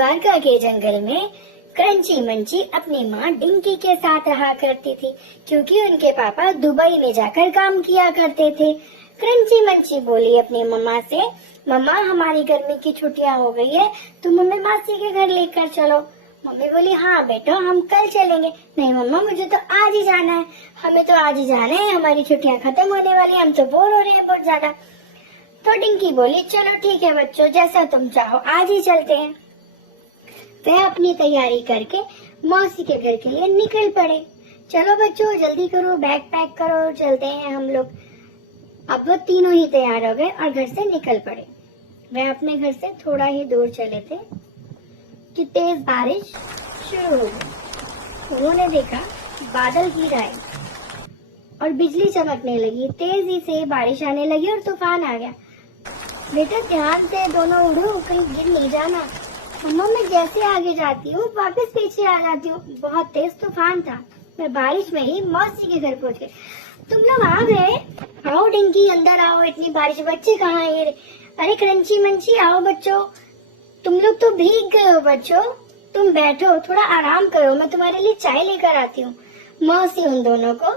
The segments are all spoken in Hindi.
द्वारका के जंगल में क्रंची मंची अपनी माँ डिंकी के साथ रहा करती थी, क्योंकि उनके पापा दुबई में जाकर काम किया करते थे। क्रंची मंची बोली अपनी मम्मा से, मम्मा हमारी गर्मी की छुट्टियां हो गई है, तुम हमें मासी के घर लेकर चलो। मम्मी बोली, हाँ बेटा हम कल चलेंगे। नहीं मम्मा मुझे तो आज ही जाना है, हमें तो आज ही जाना है, हमारी छुट्टियां खत्म होने वाली, हम तो बोर हो रहे हैं बहुत ज्यादा। तो डिंकी बोली, चलो ठीक है बच्चों, जैसा तुम चाहो आज ही चलते हैं। वह अपनी तैयारी करके मौसी के घर के लिए निकल पड़े। चलो बच्चों जल्दी करो, बैग पैक करो, चलते हैं हम लोग। अब वो तीनों ही तैयार हो गए और घर से निकल पड़े। वह अपने घर से थोड़ा ही दूर चले थे कि तेज बारिश शुरू हो गई। उन्होंने देखा बादल घिर आए और बिजली चमकने लगी, तेजी से बारिश आने लगी और तूफान आ गया। बेटा ध्यान से दोनों उड़ो, कहीं गिर नहीं जाना। मम्मा मैं जैसे आगे जाती हूँ वापस पीछे आ जाती हूँ। बहुत तेज तूफान था, मैं बारिश में ही मौसी के घर पहुँच गई। तुम लोग आ गए? आओ डिंकी अंदर आओ, इतनी बारिश, बच्चे कहाँ है? अरे क्रंची मंची आओ बच्चों, तुम लोग तो भीग गए हो बच्चों, तुम बैठो थोड़ा आराम करो, मैं तुम्हारे लिए चाय लेकर आती हूँ। मौसी उन दोनों को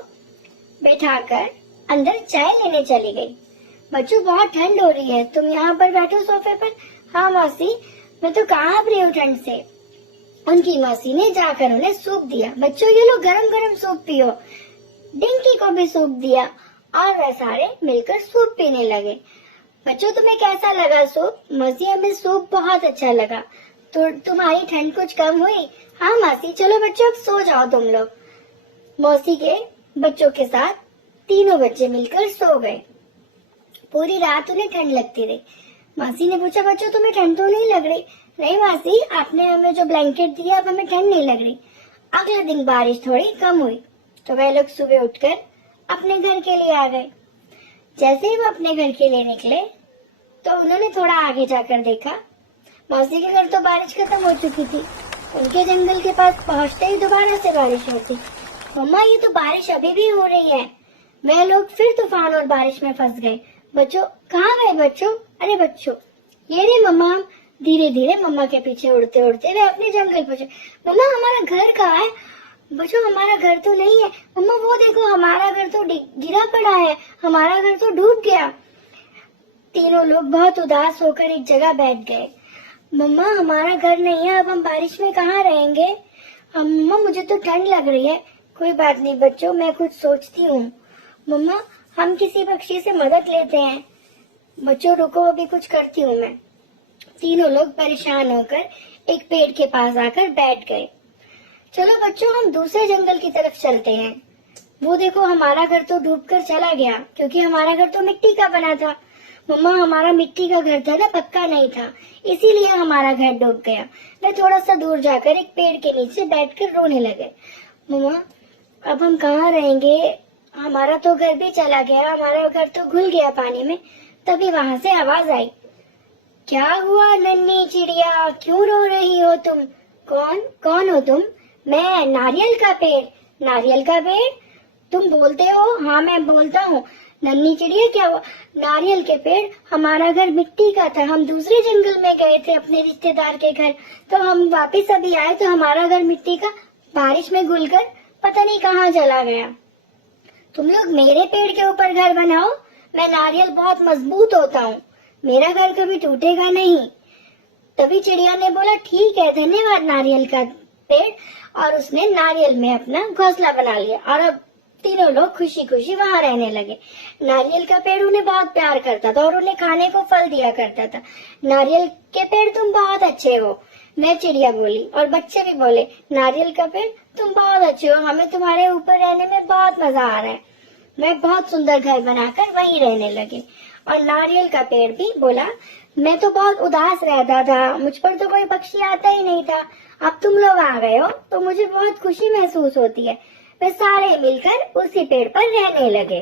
बैठाकर अंदर चाय लेने चली गई। बच्चों बहुत ठंड हो रही है, तुम यहाँ पर बैठो सोफे पर। हाँ मौसी मैं तो कांप रही हूँ ठंड से। उनकी मौसी ने जाकर उन्हें सूप दिया। बच्चों ये लो गरम गरम सूप पियो। डिंकी को भी सूप दिया और वह सारे मिलकर सूप पीने लगे। बच्चों तुम्हें कैसा लगा सूप? मौसी हमें सूप बहुत अच्छा लगा। तो तुम्हारी ठंड कुछ कम हुई? हाँ मासी, चलो बच्चों अब सो जाओ तुम लोग। मौसी के बच्चों के साथ तीनों बच्चे मिलकर सो गए। पूरी रात उन्हें ठंड लगती रही। मासी ने पूछा, बच्चों तुम्हें ठंड तो नहीं लग रही? नहीं मासी, आपने हमें जो ब्लैंकेट दिया अब हमें ठंड नहीं लग रही। अगले दिन बारिश थोड़ी कम हुई तो वह लोग सुबह उठकर अपने घर के लिए आ गए। जैसे ही वो अपने घर के लिए निकले तो उन्होंने थोड़ा आगे जाकर देखा, मौसी के घर तो बारिश खत्म हो चुकी थी। उनके जंगल के पास पहुंचते ही दोबारा से बारिश होती। मम्मा ये तो बारिश अभी भी हो रही है। वह लोग फिर तूफान और बारिश में फंस गए। बच्चों कहाँ गए बच्चों? अरे बच्चों ये रे मम्मा। धीरे धीरे मम्मा के पीछे उड़ते उड़ते वे अपने जंगल पहुंचे। मम्मा हमारा घर कहाँ है? बच्चों हमारा घर तो नहीं है। मम्मा वो देखो हमारा घर तो गिरा पड़ा है, हमारा घर तो डूब गया। तीनों लोग बहुत उदास होकर एक जगह बैठ गए। मम्मा हमारा घर नहीं है, अब हम बारिश में कहाँ रहेंगे? मम्मा मुझे तो ठंड लग रही है। कोई बात नहीं बच्चों, मैं कुछ सोचती हूँ। मम्मा हम किसी पक्षी से मदद लेते हैं। बच्चों रुको, अभी कुछ करती हूँ मैं। तीनों लोग परेशान होकर एक पेड़ के पास आकर बैठ गए। चलो बच्चों हम दूसरे जंगल की तरफ चलते हैं। वो देखो हमारा घर तो डूबकर चला गया, क्योंकि हमारा घर तो मिट्टी का बना था। मम्मा हमारा मिट्टी का घर था ना, पक्का नहीं था, इसीलिए हमारा घर डूब गया। वे थोड़ा सा दूर जाकर एक पेड़ के नीचे बैठकर रोने लगे। मम्मा अब हम कहाँ रहेंगे? हमारा तो घर भी चला गया, हमारा घर तो घुल गया पानी में। तभी वहाँ से आवाज आई, क्या हुआ नन्ही चिड़िया, क्यों रो रही हो तुम? कौन हो तुम? मैं, नारियल का पेड़। नारियल का पेड़? तुम बोलते हो? हाँ मैं बोलता हूँ। नन्ही चिड़िया क्या हुआ? नारियल के पेड़, हमारा घर मिट्टी का था, हम दूसरे जंगल में गए थे अपने रिश्तेदार के घर, तो हम वापस अभी आए तो हमारा घर मिट्टी का बारिश में घुलकर पता नहीं कहाँ चला गया। तुम लोग मेरे पेड़ के ऊपर घर बनाओ, मैं नारियल बहुत मजबूत होता हूँ, मेरा घर कभी टूटेगा नहीं। तभी चिड़िया ने बोला, ठीक है धन्यवाद नारियल का पेड़, और उसने नारियल में अपना घोंसला बना लिया और अब तीनों लोग खुशी खुशी वहाँ रहने लगे। नारियल का पेड़ उन्हें बहुत प्यार करता था और उन्हें खाने को फल दिया करता था। नारियल के पेड़ तुम बहुत अच्छे हो, मैं चिड़िया बोली, और बच्चे भी बोले, नारियल का पेड़ तुम बहुत अच्छे हो, हमें तुम्हारे ऊपर रहने में बहुत मजा आ रहा है। मैं बहुत सुंदर घर बनाकर वहीं रहने लगे। और नारियल का पेड़ भी बोला, मैं तो बहुत उदास रहता था, मुझ पर तो कोई पक्षी आता ही नहीं था, अब तुम लोग आ गए हो तो मुझे बहुत खुशी महसूस होती है। वे सारे मिलकर उसी पेड़ पर रहने लगे।